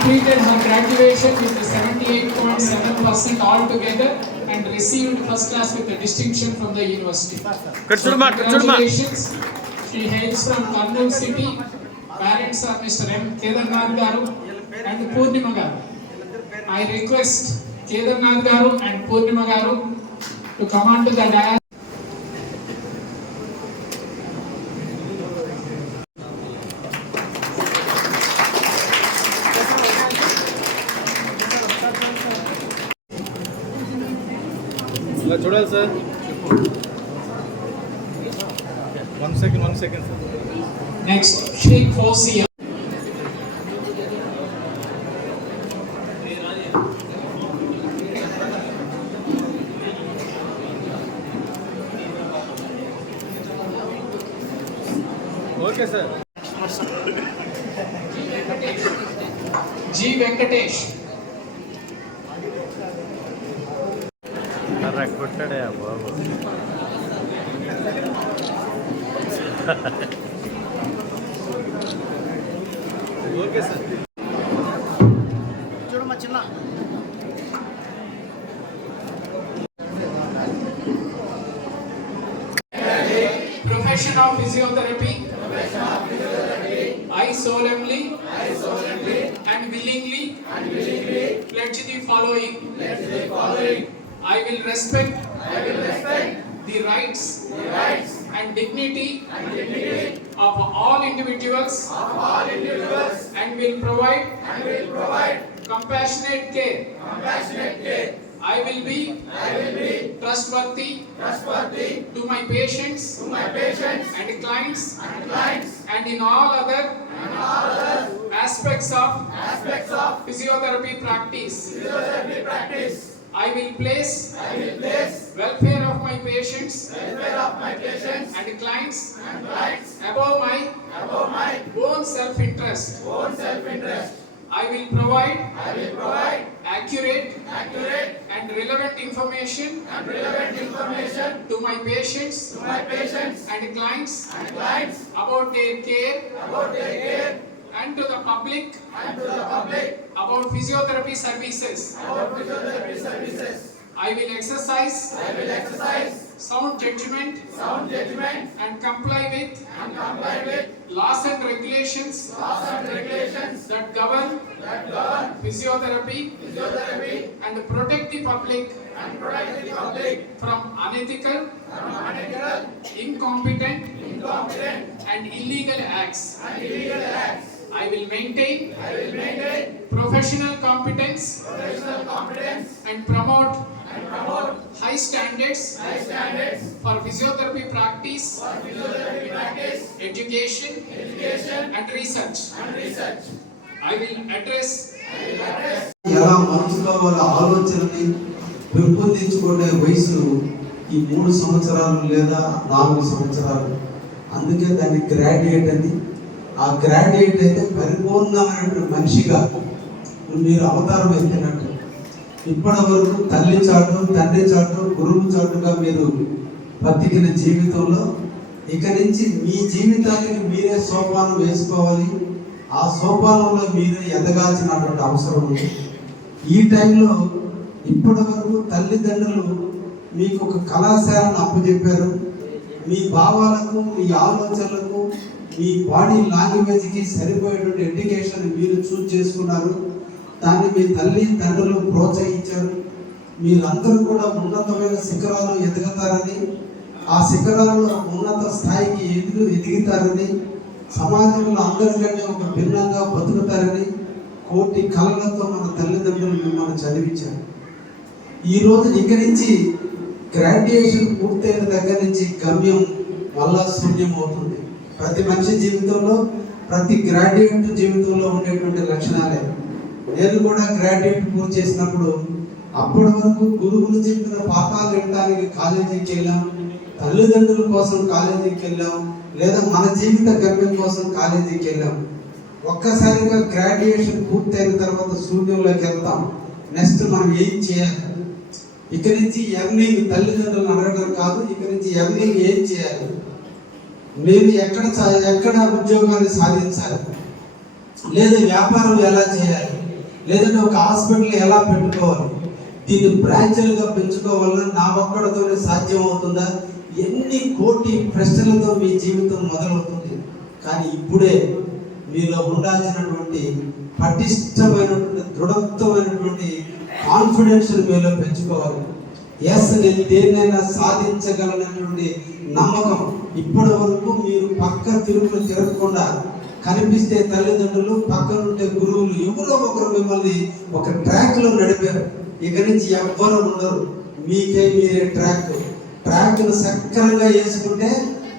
completed her graduation with a 78.7% altogether and received first class with a distinction from the university. చూడమా Congratulations. She hails from Kurnool city. Parents are Mr. M. Kedarnath Garu and Purnima Garu. I request Kedarnath Garu and Purnima Garu to come on to the dais. ఇలా చూడాలి sir one second one second sir Next, Sheikh Fauziya. Okay sir G. Venkatesh. Okay sir చూడమ్మా చిన్న Profession of physiotherapy. I solemnly. And willingly. Pledge the following. I will respect. The rights. and dignity and dignity of all individuals, of all individuals. And will provide and will provide compassionate care, compassionate care. I will be, I will be trustworthy, trustworthy to my patients, to my patients and clients, and clients, and in all other, and all other aspects of, aspects of physiotherapy practice, physiotherapy practice. I will place, I will place welfare of my patients, welfare of my patients and clients, and clients above my, above my own self-interest, own self-interest. I will provide, I will provide accurate, accurate and relevant information, and relevant information to my patients, to my patients and clients, and clients about their care, about their care public and to the public about physiotherapy services. About physiotherapy services. I will exercise. I will exercise sound judgment. Sound judgment and comply with and comply with laws and regulations. Laws and regulations that govern that govern physiotherapy. Physiotherapy and protect the public and protect the public from unethical, from unethical, incompetent, incompetent and illegal acts. And illegal acts. I will maintain. I will maintain Professional competence. professional competence And promote. and promote High standards. high standards For physiotherapy practice. for physiotherapy practice Education. education And research. I will address. ఎలా మనుషుల వాళ్ళ ఆలోచనని పెంపొందించుకునే వయసు ఈ మూడు సంవత్సరాలు లేదా నాలుగు సంవత్సరాలు అందుకే దాన్ని గ్రాడ్యుయేట్ అని ఆ గ్రాడ్యుయేట్ అయితే పరిపూర్ణమైనటువంటి మనిషిగా మీరు అవతారం ఎత్తినట్టు. ఇప్పటి వరకు తల్లి చాటు తండ్రి చాటు గురువు చాటుగా మీరు బతికిన జీవితంలో ఇక నుంచి మీ జీవితానికి మీరే సోపానం వేసుకోవాలి. ఆ సోపానంలో మీరే ఎదగాల్సినటువంటి అవసరం ఉంది. ఈ టైంలో ఇప్పటి వరకు తల్లిదండ్రులు మీకు ఒక కళాశాలను అప్పచెప్పారు. మీ భావాలకు మీ ఆలోచనలకు మీ బాడీ లాంగ్వేజ్కి సరిపోయేటువంటి ఎడ్యుకేషన్ మీరు చూస్ చేసుకున్నారు. దాన్ని మీ తల్లి తండ్రులు ప్రోత్సహించారు. మీరందరూ కూడా ఉన్నతమైన శిఖరాలు ఎదుగుతారని ఆ శిఖరాల్లో ఉన్నత స్థాయికి ఎదుగు ఎదుగుతారని సమాజంలో అందరికంటే ఒక భిన్నంగా బతుకుతారని కోటి కళలతో మన తల్లిదండ్రులు మిమ్మల్ని చదివించారు. ఈ రోజు ఇక్కడి నుంచి గ్రాడ్యుయేషన్ పూర్తయిన దగ్గర నుంచి గమ్యం మళ్ళా శూన్యం అవుతుంది ప్రతి మనిషి జీవితంలో ప్రతి గ్రాడ్యుయేట్ జీవితంలో ఉండేటువంటి లక్షణాలే. నేను కూడా గ్రాడ్యుయేట్ పూర్తి చేసినప్పుడు అప్పటి వరకు గురువులు చెప్పిన పాఠాలు వినడానికి కాలేజీకి వెళ్ళాం తల్లిదండ్రుల కోసం కాలేజీకి వెళ్ళాం లేదా మన జీవిత గమ్యం కోసం కాలేజీకి వెళ్ళాం. ఒక్కసారిగా గ్రాడ్యుయేషన్ పూర్తయిన తర్వాత స్టూడియోలోకి వెళ్తాం. నెక్స్ట్ మనం ఏం చేయాలి? ఇక్కడి నుంచి ఎర్నింగ్ తల్లిదండ్రులను అడగడం కాదు ఇక నుంచి ఎర్నింగ్ ఏం చేయాలి? నేను ఎక్కడ ఎక్కడ ఉద్యోగాన్ని సాధించాలి? లేదా వ్యాపారం ఎలా చేయాలి? లేదంటే ఒక హాస్పిటల్ ఎలా పెట్టుకోవాలి? దీన్ని బ్రాంచ్లుగా పెంచుకోవాలన్నా నా ఒక్కడితోనే సాధ్యం అవుతుందా ఎన్ని కోటి ప్రశ్నలతో మీ జీవితం మొదలవుతుంది. కానీ ఇప్పుడే మీలో ఉండాల్సినటువంటి పటిష్టమైనటువంటి దృఢత్వమైనటువంటి కాన్ఫిడెన్స్ మీలో పెంచుకోవాలి. ఎస్ నేను దేన్నైనా సాధించగలనటువంటి నమ్మకం ఇప్పటి వరకు మీరు పక్క తిరుగులు తిరగకుండా కనిపిస్తే తల్లిదండ్రులు పక్కనుంటే గురువులు ఎవరో ఒకరు మిమ్మల్ని ఒక ట్రాక్లో నడిపారు. ఇక నుంచి ఎవ్వరు ఉండరు. మీకే మీరే ట్రాక్. ట్రాక్ను సక్రమంగా వేసుకుంటే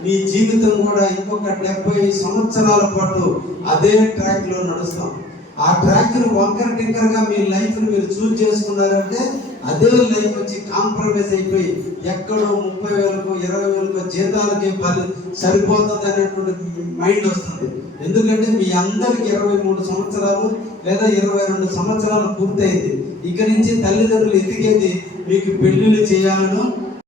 మీ జీవితం కూడా ఇంకొక డెబ్బై సంవత్సరాల పాటు అదే ట్రాక్లో నడుస్తాం. ఆ ట్రాక్ను వంకర టింకర్గా మీ లైఫ్ని మీరు చూజ్ చేసుకున్నారంటే అదే లైఫ్ వచ్చి కాంప్రమైజ్ అయిపోయి ఎక్కడో ముప్పై వేలకు ఇరవై వేలకు జీతాలకి పది సరిపోతుంది అనేటువంటి మైండ్ వస్తుంది. ఎందుకంటే మీ అందరికి ఇరవై మూడు సంవత్సరాలు లేదా ఇరవై రెండు సంవత్సరాలు పూర్తయింది. ఇక నుంచి తల్లిదండ్రులు ఎదిగేది మీకు పెళ్ళిళ్ళు చేయాలను